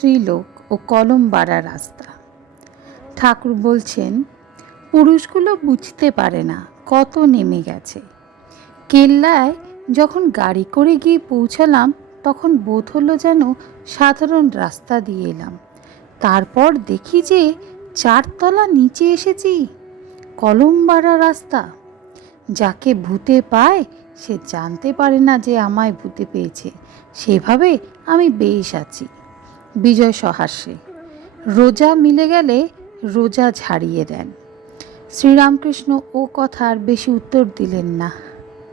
স্ত্রীলোক ও কলম বাড়া রাস্তা। ঠাকুর বলছেন, পুরুষগুলো বুঝতে পারে না কত নেমে গেছে। কেল্লায় যখন গাড়ি করে গিয়ে পৌঁছালাম, তখন বোধ হলো যেন সাধারণ রাস্তা দিয়ে এলাম। তারপর দেখি যে চারতলা নিচে এসেছি কলমবাড়া রাস্তা। যাকে ভূতে পায়, সে জানতে পারে না যে আমায় ভূতে পেয়েছে। সেভাবে আমি বেশ আছি। বিজয় সহাস্যে। রোজা মিলে গেলে রোজা ঝাড়িয়ে দেন। শ্রীরামকৃষ্ণ ও কথার বেশি উত্তর দিলেন না,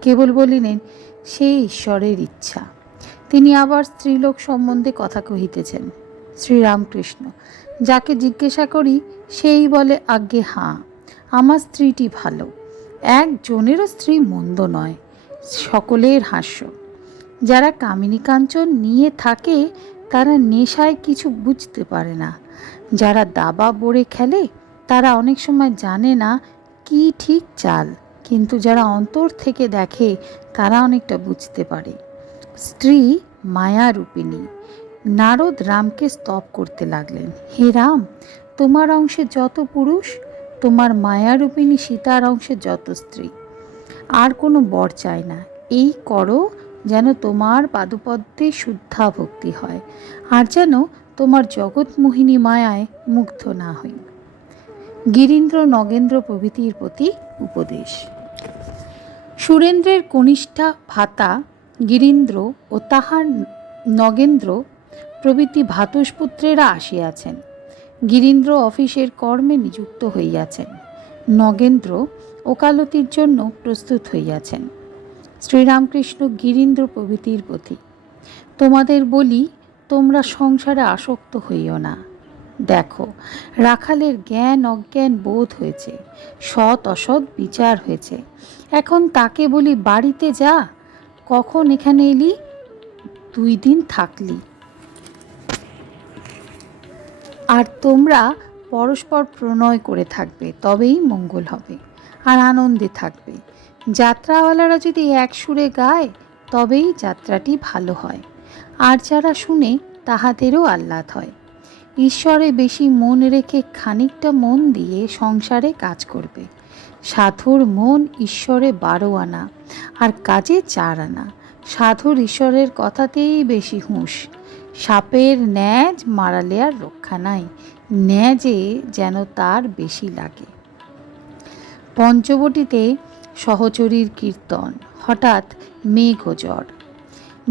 কেবল বলিলেন, সে ঈশ্বরের ইচ্ছা। তিনি আবার স্ত্রীলোক সম্বন্ধে কথা কহিতেছেন, শ্রীরামকৃষ্ণ, যাকে জিজ্ঞাসা করি, সেই বলে আজ্ঞে, হাঁ, আমার স্ত্রীটি ভালো। একজনেরও স্ত্রী মন্দ নয়, সকলের হাস্য। যারা কামিনী কাঞ্চন নিয়ে থাকে তারা নেশায় কিছু বুঝতে পারে না। যারা দাবা বড়ে খেলে, তারা অনেক সময় জানে না কি ঠিক চাল। কিন্তু যারা অন্তর থেকে দেখে, তারা অনেকটা বুঝতে পারে। স্ত্রী মায়া রূপিণী, নারদ রামকে স্তব করতে লাগলেন। হে রাম, তোমার অংশে যত পুরুষ, তোমার মায়ারূপিণী সীতার অংশে যত স্ত্রী। আর কোনো বর চায় না। এই করো যেন তোমার পাদপদ্মে শুদ্ধা ভক্তি হয়, আর যেন তোমার জগৎমোহিনী মায়ায় মুগ্ধ না হই। গিরীন্দ্র নগেন্দ্র প্রভৃতির প্রতি উপদেশ। সুরেন্দ্রের কনিষ্ঠা ভাতা গিরীন্দ্র ও তাহার নগেন্দ্র প্রভৃতি ভাতুষপুত্রেরা আসিয়াছেন। গিরীন্দ্র অফিসের কর্মে নিযুক্ত হইয়াছেন। নগেন্দ্র ওকালতির জন্য প্রস্তুত হইয়াছেন। শ্রীরামকৃষ্ণ গিরীন্দ্র প্রভৃতির প্রতি। তোমাদের বলি, তোমরা সংসারে আসক্ত হইও না। দেখো, রাখালের জ্ঞান অজ্ঞান বোধ হয়েছে, সৎ অসৎ বিচার হয়েছে। এখন তাকে বলি, বাড়িতে যা, কখন এখানে এলি? দুই দিন থাকলি। আর তোমরা পরস্পর প্রণয় করে থাকবে, তবেই মঙ্গল হবে, আর আনন্দে থাকবে। যাত্রাওয়ালারা যদি এক সুরে গায়, তবেই যাত্রাটি ভালো হয়। আর যারা শুনে, তাহাদেরও আহ্লাদ হয়। ঈশ্বরে বেশি মন রেখে খানিকটা মন দিয়ে সংসারে কাজ করবে। সাধুর মন ঈশ্বরে বারো আনা, আর কাজে চার আনা। সাধুর ঈশ্বরের কথাতেই বেশি হুঁশ। সাপের ন্যাজ মারালে আর রক্ষা নাই, ন্যাজে যেন তার বেশি লাগে। পঞ্চবটিতে সহচরীর কীর্তন। হঠাৎ মেঘ জ্বর।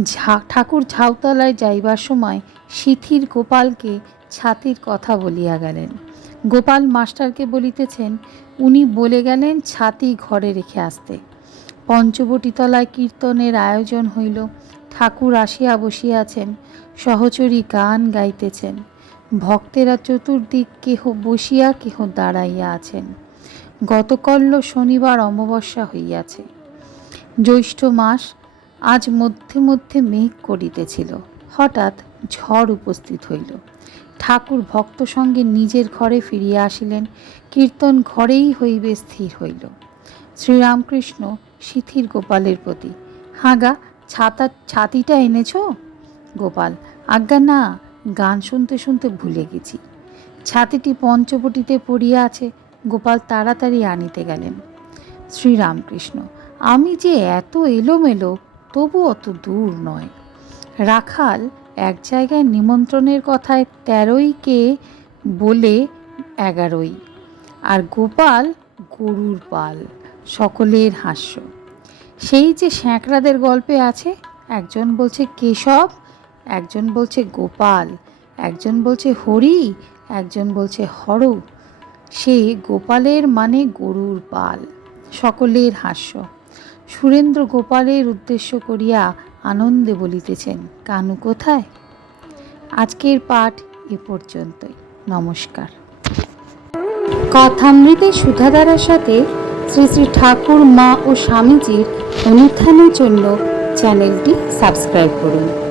ঝা, ঠাকুর ঝাউতলায় যাইবার সময় শিথির গোপালকে ছাতির কথা বলিয়া গেলেন। গোপাল মাস্টারকে বলিতেছেন, উনি বলে গেলেন ছাতি ঘরে রেখে আসতে। পঞ্চবটিতলায় কীর্তনের আয়োজন হইল। ঠাকুর আসিয়া বসিয়াছেন, সহচরী গান গাইতেছেন। ভক্তেরা চতুর্দিক কেহ বসিয়া কেহ দাঁড়াইয়া আছেন। গতকল্য শনিবার অমাবস্যা হইয়াছে। জ্যৈষ্ঠ মাস আজ মধ্যে মধ্যে মেঘ করিতেছিল। হঠাৎ ঝড় উপস্থিত হইল। ঠাকুর ভক্ত সঙ্গে নিজের ঘরে ফিরিয়া আসিলেন। কীর্তন ঘরেই হইবে স্থির হইল। শ্রীরামকৃষ্ণ শিথির গোপালের প্রতি, হাগা, ছাতা, ছাতিটা এনেছ? গোপাল, আজ্ঞা, না, গান শুনতে শুনতে ভুলে গেছি। ছাতিটি পঞ্চবটিতে পড়িয়া আছে গোপাল তাড়াতাড়ি আনিতে গেলেন। শ্রীরামকৃষ্ণ, আমি যে এত এলোমেলো, তবু অত দূর নয়। রাখাল এক জায়গায় নিমন্ত্রণের কথায় তেরোই কে বলে এগারোই। আর গোপাল গরুর পাল, সকলের হাস্য। সেই যে স্যাঁকড়াদের গল্পে আছে, একজন বলছে কেশব, একজন বলছে গোপাল, একজন বলছে হরি, একজন বলছে হর সে গোপালের মানে গরুর পাল, সকলের হাস্য। সুরেন্দ্র গোপালের উদ্দেশ্য করিয়া আনন্দে বলিতেছেন, কানু কোথায়? আজকের পাঠ এ পর্যন্তই। নমস্কার। কথামৃতে সুধাধারার সাথে শ্রী শ্রী ঠাকুর, মা ও স্বামীজির অনুত্থানের জন্য চ্যানেলটি সাবস্ক্রাইব করুন।